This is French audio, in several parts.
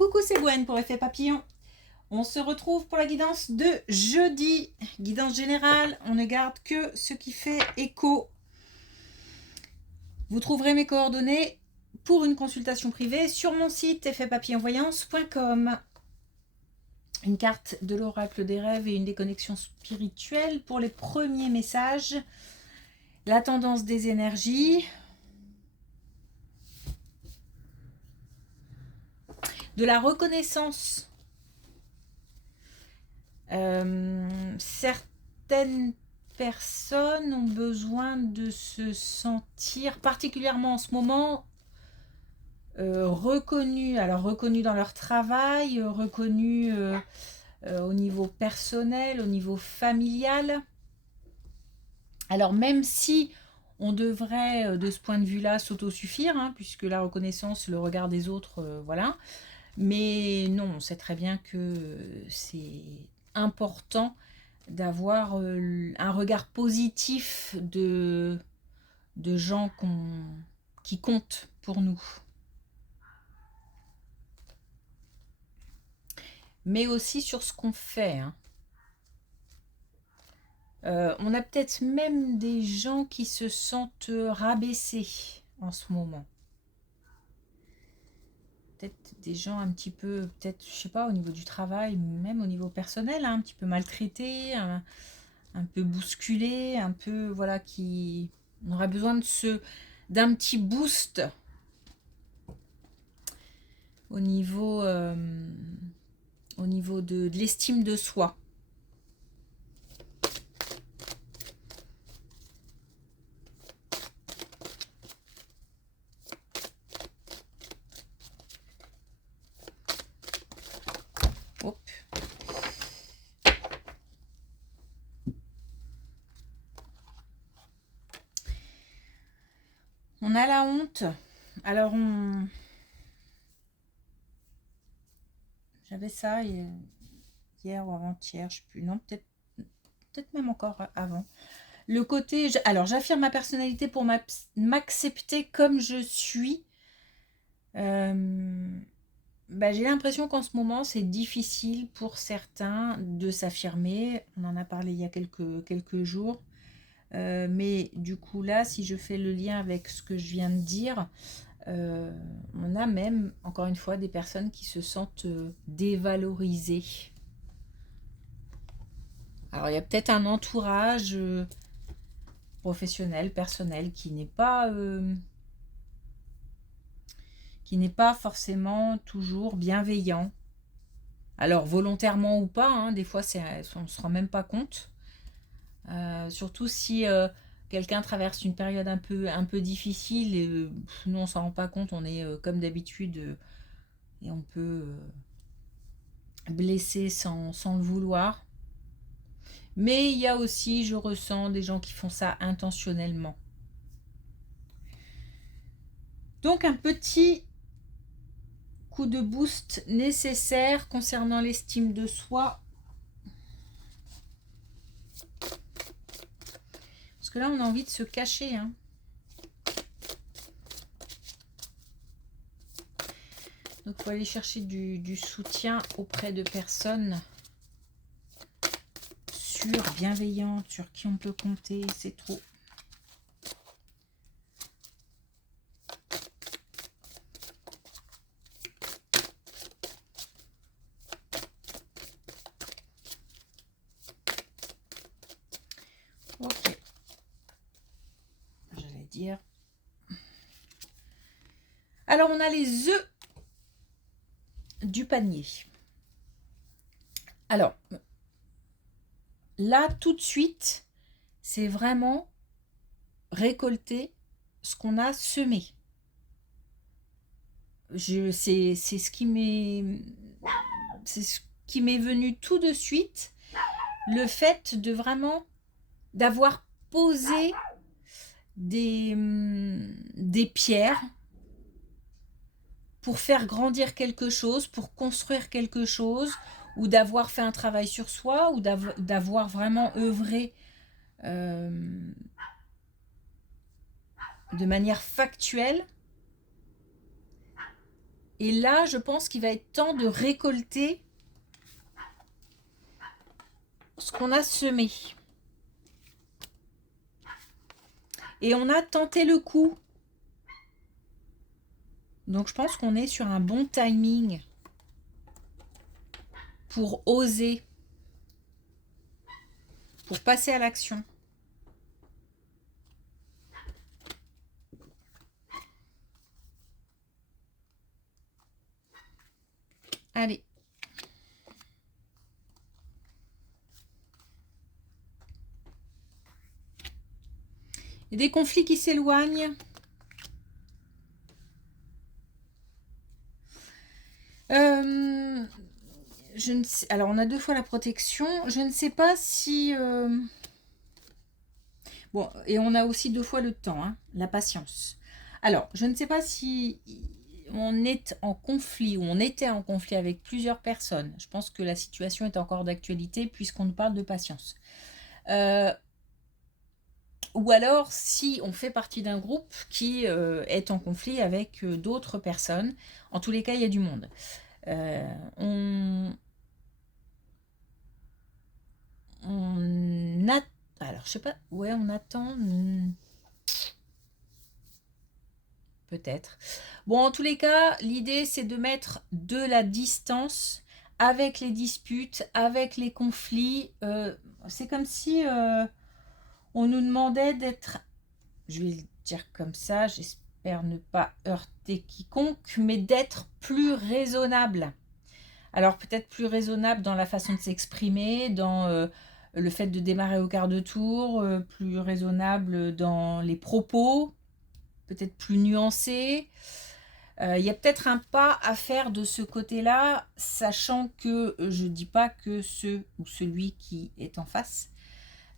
Coucou, c'est Gwen pour Effet Papillon. On se retrouve pour la guidance de jeudi. Guidance générale, on ne garde que ce qui fait écho. Vous trouverez mes coordonnées pour une consultation privée sur mon site effetpapillonvoyance.com. Une carte de l'oracle des rêves et une déconnexion spirituelle pour les premiers messages. La tendance des énergies. De la reconnaissance. Certaines personnes ont besoin de se sentir, particulièrement en ce moment, reconnues. Alors reconnues dans leur travail, reconnues au niveau personnel, au niveau familial. Alors même si on devrait, de ce point de vue-là, s'autosuffire, hein, puisque la reconnaissance, le regard des autres, voilà. Mais non, on sait très bien que c'est important d'avoir un regard positif de gens qui comptent pour nous. Mais aussi sur ce qu'on fait. Hein. On a peut-être même des gens qui se sentent rabaissés en ce moment. Peut-être des gens un petit peu, peut-être, je sais pas, au niveau du travail, même au niveau personnel, hein, un petit peu maltraités, un peu bousculés, un peu, voilà, qui on aurait besoin d'un petit boost au niveau, de l'estime de soi. Hop. On a la honte. Alors, j'avais ça hier ou avant-hier, je sais plus. Non, peut-être même encore avant. Le côté, alors j'affirme ma personnalité pour m'accepter comme je suis. J'ai l'impression qu'en ce moment, c'est difficile pour certains de s'affirmer. On en a parlé il y a quelques jours. Mais du coup, là, si je fais le lien avec ce que je viens de dire, on a même, encore une fois, des personnes qui se sentent dévalorisées. Alors, il y a peut-être un entourage professionnel, personnel, qui n'est pas forcément toujours bienveillant. Alors, volontairement ou pas, hein, des fois, on ne se rend même pas compte. Surtout si quelqu'un traverse une période un peu difficile et nous, on ne s'en rend pas compte, on est comme d'habitude et on peut blesser sans le vouloir. Mais il y a aussi, je ressens, des gens qui font ça intentionnellement. Donc, un petit coup de boost nécessaire concernant l'estime de soi. Parce que là, on a envie de se cacher. Hein. Donc, il faut aller chercher du soutien auprès de personnes sûres, bienveillantes, sur qui on peut compter. C'est trop. Ok. J'allais dire. Alors, on a les œufs du panier. Alors, là, tout de suite, c'est vraiment récolter ce qu'on a semé. C'est ce qui m'est venu tout de suite, le fait de vraiment d'avoir posé des pierres pour faire grandir quelque chose, pour construire quelque chose, ou d'avoir fait un travail sur soi, ou d'avoir vraiment œuvré de manière factuelle Et là, je pense qu'il va être temps de récolter ce qu'on a semé. Et on a tenté le coup. Donc je pense qu'on est sur un bon timing pour oser, pour passer à l'action. Allez. Il y a des conflits qui s'éloignent. Je ne sais, alors on a 2 fois la protection. Je ne sais pas si... Bon, et on a aussi 2 fois le temps, hein, la patience. Alors, je ne sais pas si on est en conflit ou on était en conflit avec plusieurs personnes. Je pense que la situation est encore d'actualité puisqu'on nous parle de patience. Ou alors si on fait partie d'un groupe qui est en conflit avec d'autres personnes. En tous les cas, il y a du monde. On a... Alors, je sais pas. Ouais, on attend... Peut-être. Bon, en tous les cas, l'idée, c'est de mettre de la distance avec les disputes, avec les conflits. C'est comme si on nous demandait d'être, je vais le dire comme ça, j'espère ne pas heurter quiconque, mais d'être plus raisonnable. Alors peut-être plus raisonnable dans la façon de s'exprimer, dans le fait de démarrer au quart de tour, plus raisonnable dans les propos, peut-être plus nuancé. Il y a peut-être un pas à faire de ce côté-là, sachant que je ne dis pas que ce ou celui qui est en face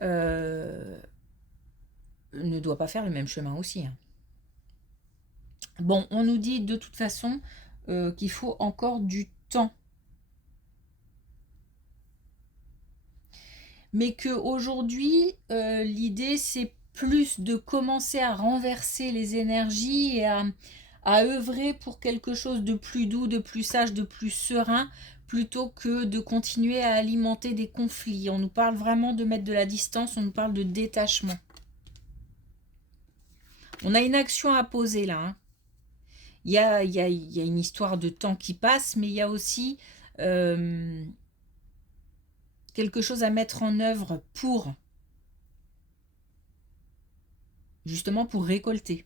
ne doit pas faire le même chemin aussi, hein. Bon, on nous dit de toute façon qu'il faut encore du temps. Mais qu'aujourd'hui, l'idée, c'est plus de commencer à renverser les énergies et à œuvrer pour quelque chose de plus doux, de plus sage, de plus serein, plutôt que de continuer à alimenter des conflits. On nous parle vraiment de mettre de la distance, on nous parle de détachement. On a une action à poser là, hein. Il y a une histoire de temps qui passe, mais il y a aussi quelque chose à mettre en œuvre pour, justement, pour récolter.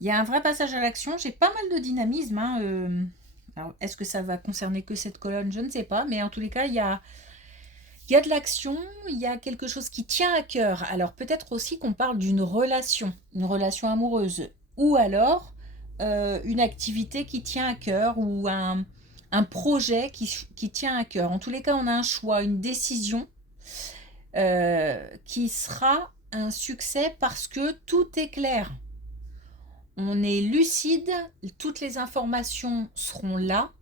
Il y a un vrai passage à l'action. J'ai pas mal de dynamisme, hein. Alors, est-ce que ça va concerner que cette colonne? Je ne sais pas. Mais en tous les cas, il y a de l'action, il y a quelque chose qui tient à cœur. Alors, peut-être aussi qu'on parle d'une relation amoureuse. Ou alors, une activité qui tient à cœur ou un projet qui tient à cœur. En tous les cas, on a un choix, une décision qui sera un succès parce que tout est clair. On est lucide, toutes les informations seront là.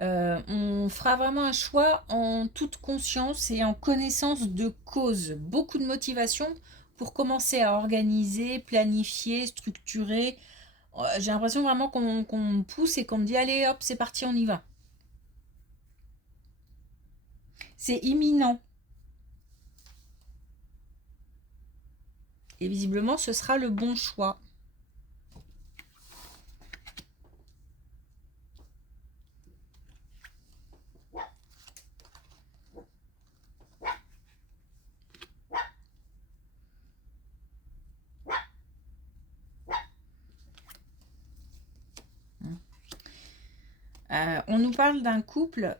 On fera vraiment un choix en toute conscience et en connaissance de cause. Beaucoup de motivation pour commencer à organiser, planifier, structurer. J'ai l'impression vraiment qu'on me pousse et qu'on me dit allez hop, c'est parti, on y va. C'est imminent. Et visiblement, ce sera le bon choix. On nous parle d'un couple.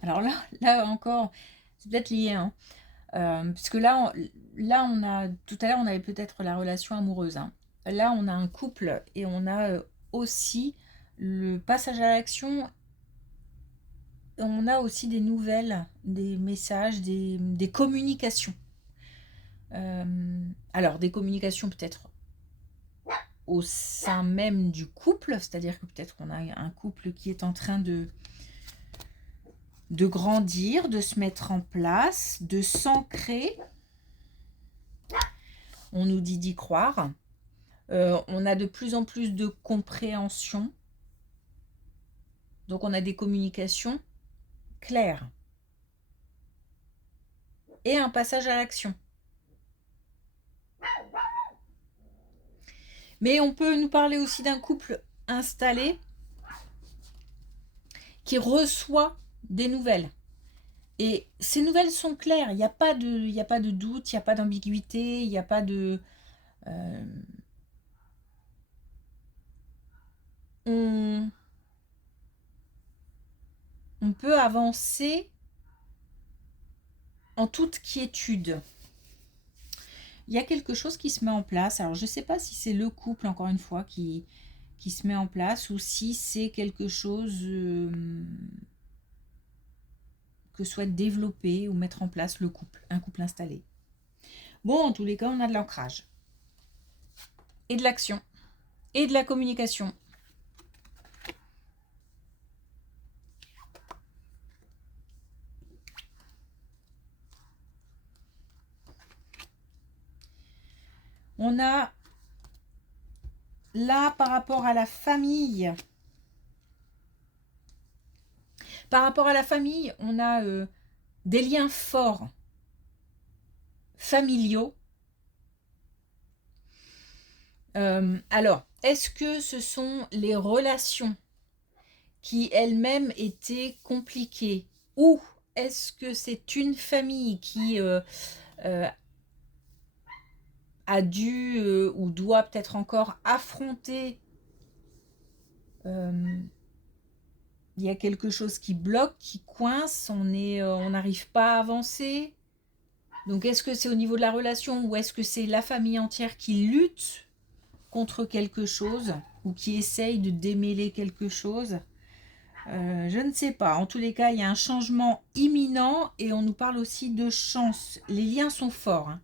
Alors là encore, c'est peut-être lié, hein. Parce que là, on a tout à l'heure, on avait peut-être la relation amoureuse, hein. Là, on a un couple et on a aussi le passage à l'action. On a aussi des nouvelles, des messages, des communications. Alors, des communications peut-être au sein même du couple, c'est-à-dire que peut-être qu'on a un couple qui est en train de grandir, de se mettre en place, de s'ancrer. On nous dit d'y croire. On a de plus en plus de compréhension. Donc on a des communications claires. Et un passage à l'action. Mais on peut nous parler aussi d'un couple installé qui reçoit des nouvelles. Et ces nouvelles sont claires, il n'y a pas de doute, il n'y a pas d'ambiguïté, il n'y a pas de... on peut avancer en toute quiétude. Il y a quelque chose qui se met en place. Alors, je ne sais pas si c'est le couple, encore une fois, qui se met en place ou si c'est quelque chose que souhaite développer ou mettre en place le couple, un couple installé. Bon, en tous les cas, on a de l'ancrage et de l'action et de la communication. On a là par rapport à la famille. Par rapport à la famille, on a des liens forts familiaux. Alors, est-ce que ce sont les relations qui elles-mêmes étaient compliquées ou est-ce que c'est une famille qui a dû ou doit peut-être encore affronter il y a quelque chose qui bloque, qui coince, on n'arrive pas à avancer. Donc est-ce que c'est au niveau de la relation ou est-ce que c'est la famille entière qui lutte contre quelque chose ou qui essaye de démêler quelque chose? Je ne sais pas. En tous les cas, il y a un changement imminent et on nous parle aussi de chance. Les liens sont forts. Hein.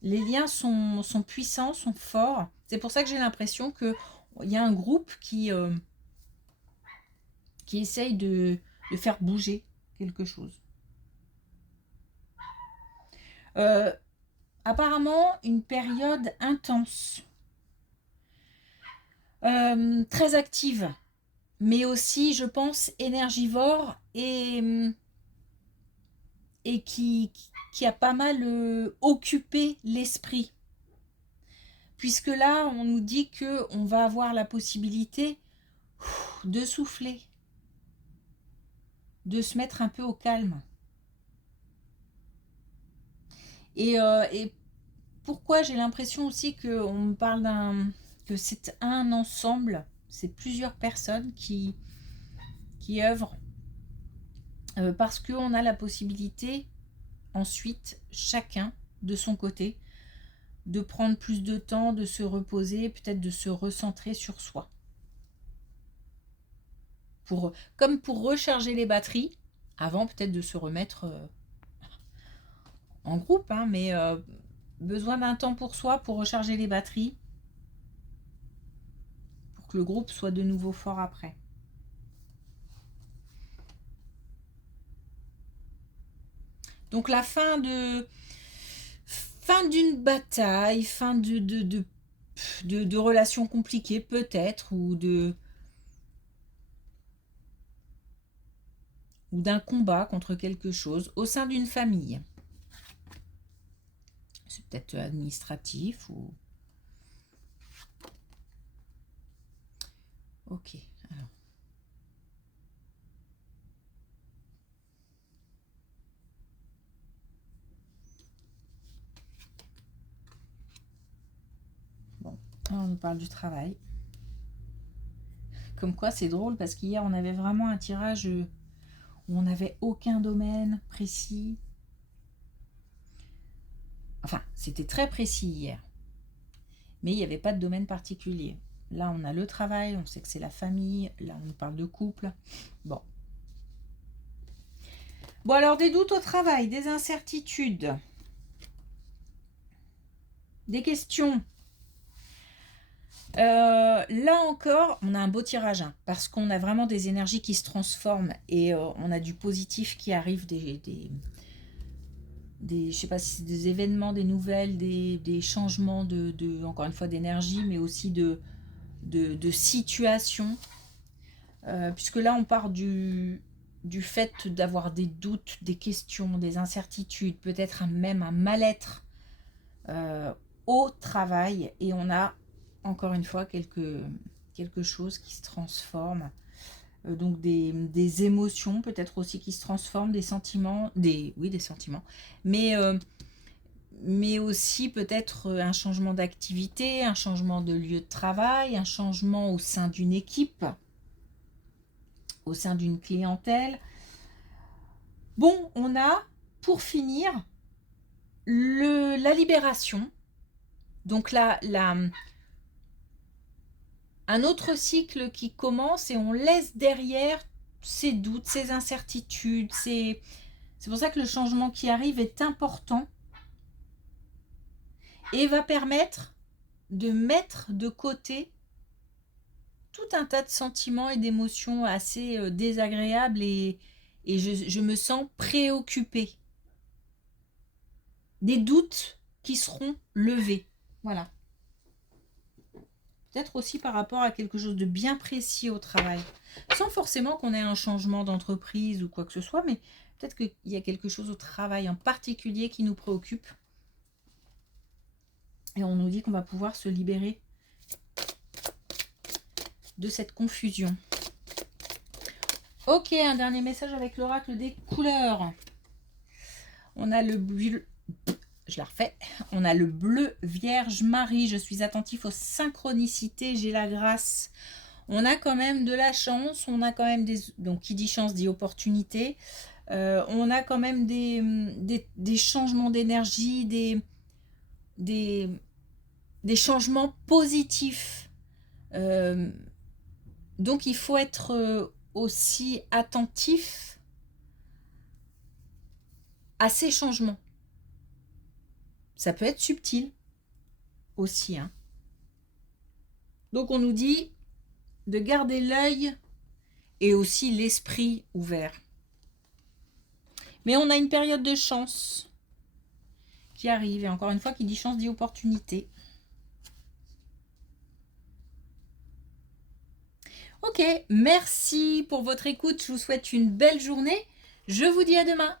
Les liens sont puissants, sont forts. C'est pour ça que j'ai l'impression qu'il y a un groupe qui essaye de faire bouger quelque chose. Apparemment, une période intense, très active, mais aussi, je pense, énergivore et qui a pas mal occupé l'esprit. Puisque là, on nous dit qu'on va avoir la possibilité de souffler, de se mettre un peu au calme. Et pourquoi j'ai l'impression aussi qu'on me parle que c'est un ensemble, c'est plusieurs personnes qui œuvrent parce qu'on a la possibilité ensuite, chacun de son côté, de prendre plus de temps, de se reposer, peut-être de se recentrer sur soi. Comme pour recharger les batteries, avant peut-être de se remettre en groupe, hein, mais besoin d'un temps pour soi pour recharger les batteries, pour que le groupe soit de nouveau fort après. Donc la fin d'une bataille, fin de relations compliquées peut-être, ou d'un combat contre quelque chose au sein d'une famille. C'est peut-être administratif ou... Ok, alors. Bon, on nous parle du travail. Comme quoi, c'est drôle parce qu'hier, on avait vraiment un tirage où on n'avait aucun domaine précis. Enfin, c'était très précis hier. Mais il n'y avait pas de domaine particulier. Là, on a le travail, on sait que c'est la famille. Là, on nous parle de couple. Bon. Bon, alors, des doutes au travail, des incertitudes, des questions. Là encore, on a un beau tirage, hein, parce qu'on a vraiment des énergies qui se transforment et on a du positif qui arrive, je sais pas si c'est des événements, des nouvelles, des changements encore une fois, d'énergie, mais aussi de situation. Puisque là, on part du fait d'avoir des doutes, des questions, des incertitudes, peut-être même un mal-être au travail. Et on a, encore une fois, quelque chose qui se transforme. Donc des émotions peut-être aussi qui se transforment, des sentiments, oui, des sentiments, mais aussi peut-être un changement d'activité, un changement de lieu de travail, un changement au sein d'une équipe, au sein d'une clientèle. Bon, on a, pour finir, la libération. Donc là, un autre cycle qui commence et on laisse derrière ces doutes, ces incertitudes. C'est pour ça que le changement qui arrive est important et va permettre de mettre de côté tout un tas de sentiments et d'émotions assez désagréables et je me sens préoccupée. Des doutes qui seront levés. Voilà. Peut-être aussi par rapport à quelque chose de bien précis au travail. Sans forcément qu'on ait un changement d'entreprise ou quoi que ce soit, mais peut-être qu'il y a quelque chose au travail en particulier qui nous préoccupe. Et on nous dit qu'on va pouvoir se libérer de cette confusion. Ok, un dernier message avec l'oracle des couleurs. On a le bleu, je la refais. On a le bleu Vierge Marie. Je suis attentif aux synchronicités. J'ai la grâce. On a quand même de la chance. On a quand même donc qui dit chance dit opportunité. On a quand même des changements d'énergie, des changements positifs. Donc il faut être aussi attentif à ces changements. Ça peut être subtil aussi, hein. Donc on nous dit de garder l'œil et aussi l'esprit ouvert. Mais on a une période de chance qui arrive. Et encore une fois, qui dit chance dit opportunité. Ok, merci pour votre écoute. Je vous souhaite une belle journée. Je vous dis à demain.